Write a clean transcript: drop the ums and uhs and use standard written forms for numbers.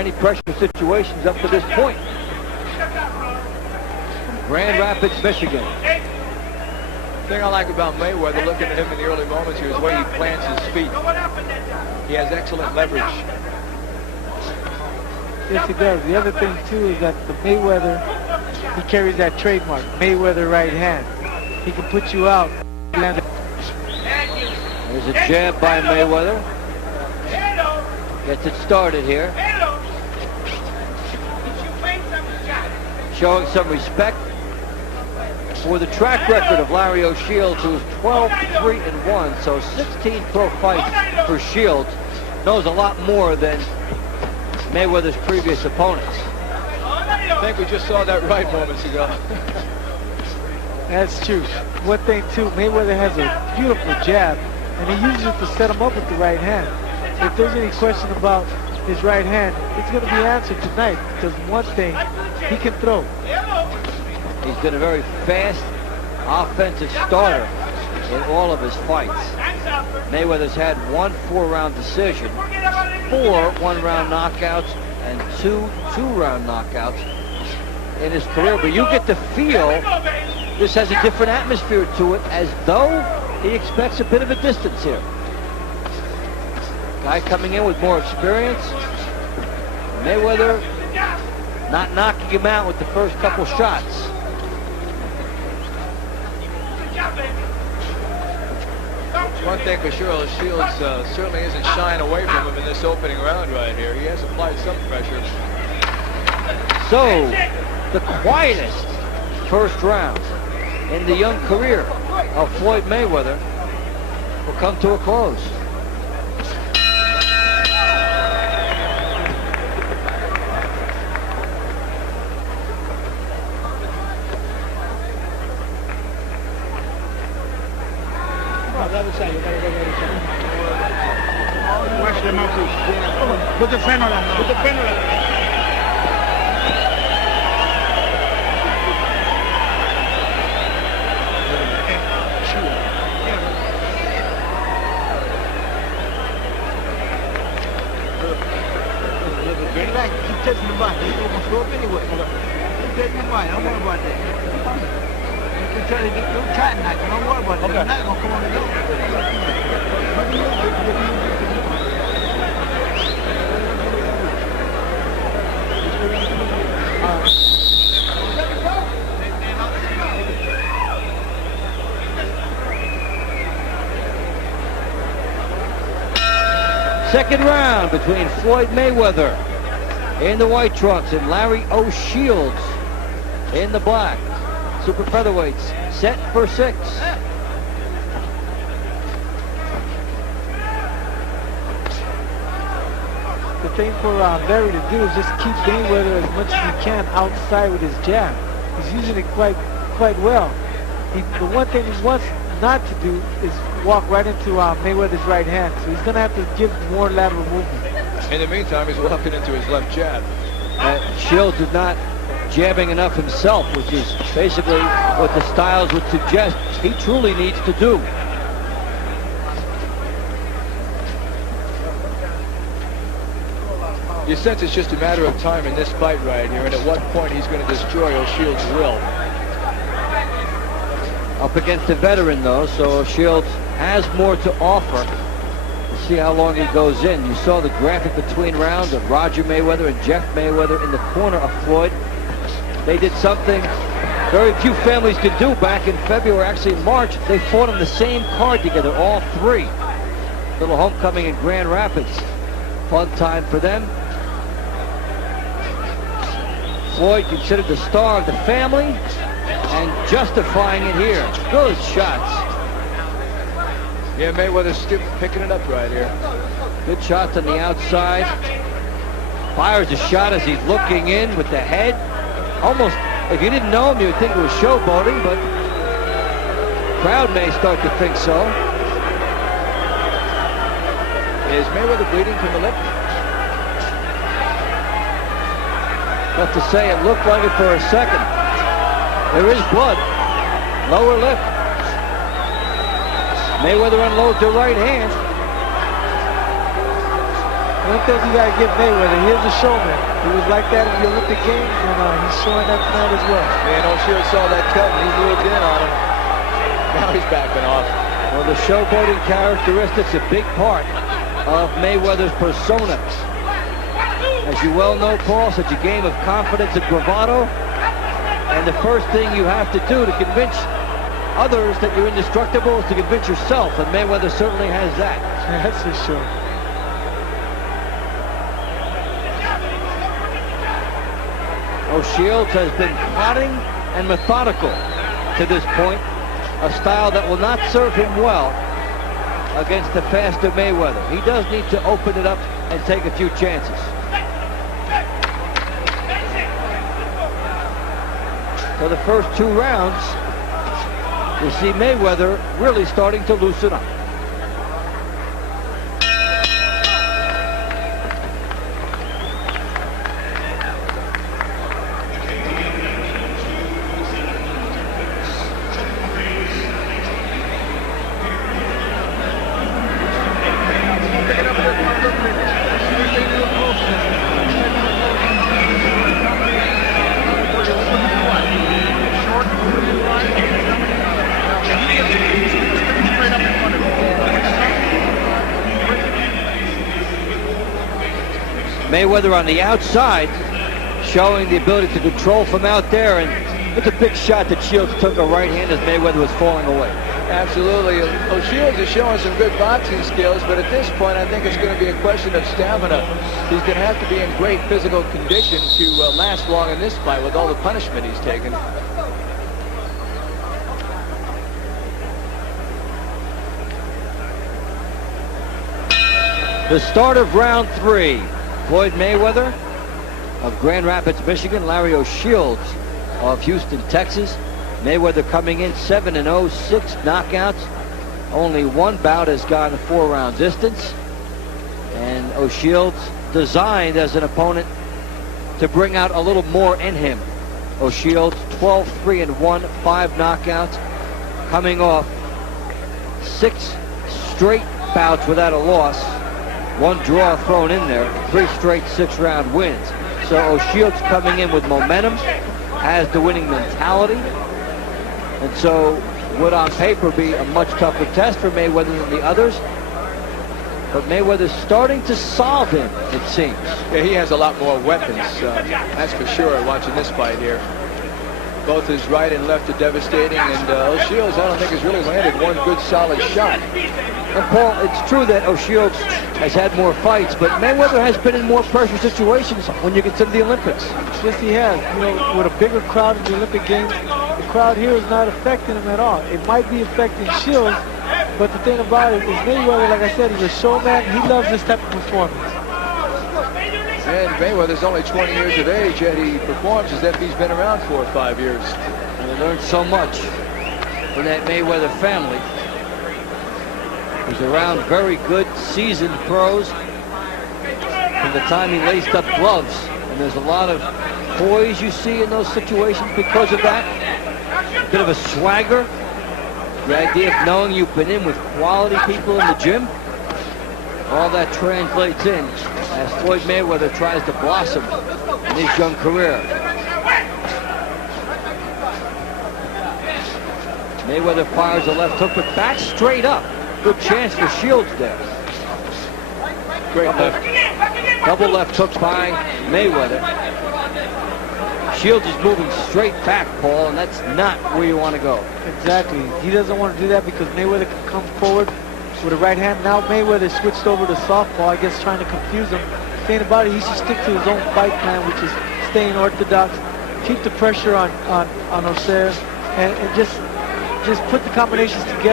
any pressure situations up to this point. Grand Rapids, Michigan. The thing I like about Mayweather, looking at him in the early moments here, is the way he plants his feet. He has excellent leverage. Yes, he does. The other thing, too, is that the Mayweather, he carries that trademark, Mayweather right hand. He can put you out. There's a jab by Mayweather. Gets it started here. Showing some respect for the track record of Larry O'Shields, who's 12-3-1, so 16 pro fights for Shields. Knows a lot more than Mayweather's previous opponents. I think we just saw that right moments ago. That's true. One thing, too, Mayweather has a beautiful jab, and he uses it to set him up with the right hand. If there's any question about his right hand, it's going to be answered tonight, because one thing, he can throw. He's been a very fast offensive starter in all of his fights. Mayweather's had 1 4-round decision, 4 one-round knockouts, and 2 two-round knockouts in his career. But you get the feel this has a different atmosphere to it, as though he expects a bit of a distance here. Guy coming in with more experience. Mayweather not knocking him out with the first couple shots. One thing for sure, Shields certainly isn't shying away from him in this opening round right here. He has applied some pressure. So, the quietest first round in the young career of Floyd Mayweather will come to a close. Put the pen on him. Put the pen on him. Keep touching the body. You're going to throw up anyway. Keep touching the body. Don't worry about that. You try to get no tight knock. Don't worry about that. Okay. I'm not going to come on the door. Second round between Floyd Mayweather in the white trunks and Larry O'Shields in the black. Super featherweights set for 6. The thing for Larry to do is just keep Mayweather as much as he can outside with his jab. He's using it quite well. The one thing he wants not to do is walk right into Mayweather's right hand, so he's going to have to give more lateral movement. In the meantime, he's walking into his left jab. Shields is not jabbing enough himself, which is basically what the styles would suggest he truly needs to do. You sense it's just a matter of time in this fight right here, and at what point he's going to destroy O'Shields' will. Up against a veteran, though, so Shields has more to offer. We'll see how long he goes in. You saw the graphic between rounds of Roger Mayweather and Jeff Mayweather in the corner of Floyd. They did something very few families could do back in February, actually March. They fought on the same card together, all 3. Little homecoming in Grand Rapids. Fun time for them. Floyd considered the star of the family and justifying it here. Good shots. Yeah, Mayweather's still picking it up right here. Good shots on the outside. Fires a shot as he's looking in with the head. Almost, if you didn't know him, you would think it was showboating, but crowd may start to think so. Is Mayweather bleeding from the lip? Tough to say. It looked like it for a second. There is blood. Lower lip. Mayweather unloads the right hand. One thing you got to give Mayweather, here's a showman. He was like that in the Olympic Games, and he's showing that tonight as well. Man, O'Shields saw that cut and he moved in on him. Now he's backing off. Well, the showboating characteristics a big part of Mayweather's persona. As you well know, Paul, such a game of confidence and bravado. And the first thing you have to do to convince others that you're indestructible is to convince yourself, and Mayweather certainly has that. That's for sure. O'Shields has been plotting and methodical to this point, a style that will not serve him well against the faster Mayweather. He does need to open it up and take a few chances. For the first 2 rounds, you see Mayweather really starting to loosen up. Mayweather on the outside, showing the ability to control from out there, and it's a big shot that Shields took a right hand as Mayweather was falling away. Absolutely. O'Shields is showing some good boxing skills, but at this point I think it's going to be a question of stamina. He's going to have to be in great physical condition to last long in this fight with all the punishment he's taken. The start of round 3. Floyd Mayweather of Grand Rapids, Michigan. Larry O'Shields of Houston, Texas. Mayweather coming in 7-0, 6 knockouts. Only 1 bout has gone the 4-round distance. And O'Shields designed as an opponent to bring out a little more in him. O'Shields 12-3-1, 5 knockouts, coming off 6 straight bouts without a loss. 1 draw thrown in there, 3 straight 6-round wins. So O'Shields coming in with momentum, has the winning mentality, and so would on paper be a much tougher test for Mayweather than the others. But Mayweather's starting to solve him, it seems. Yeah, he has a lot more weapons, that's for sure, watching this fight here. Both his right and left are devastating, and O'Shields, I don't think, has really landed 1 good solid shot. And Paul, it's true that O'Shields has had more fights, but Mayweather has been in more pressure situations when you consider the Olympics. Yes, he has. You know, with a bigger crowd in the Olympic Games, the crowd here is not affecting him at all. It might be affecting Shields, but the thing about it is Mayweather, like I said, he's a showman. He loves this type of performance. And Mayweather's only 20 years of age, yet he performs as if he's been around 4 or 5 years. And he learned so much from that Mayweather family. He's around very good, seasoned pros from the time he laced up gloves. And there's a lot of poise you see in those situations because of that. A bit of a swagger. The idea of knowing you've been in with quality people in the gym. All that translates in as Floyd Mayweather tries to blossom in his young career. Mayweather fires a left hook, but back straight up. Good chance for Shields there. Great left. Double left hook by Mayweather. Shields is moving straight back, Paul, and that's not where you want to go. Exactly. He doesn't want to do that because Mayweather can come forward with a right hand. Now Mayweather switched over to southpaw, I guess trying to confuse him. The thing about it, he should stick to his own fight plan, which is staying orthodox, keep the pressure on O'Shea, and just put the combinations together.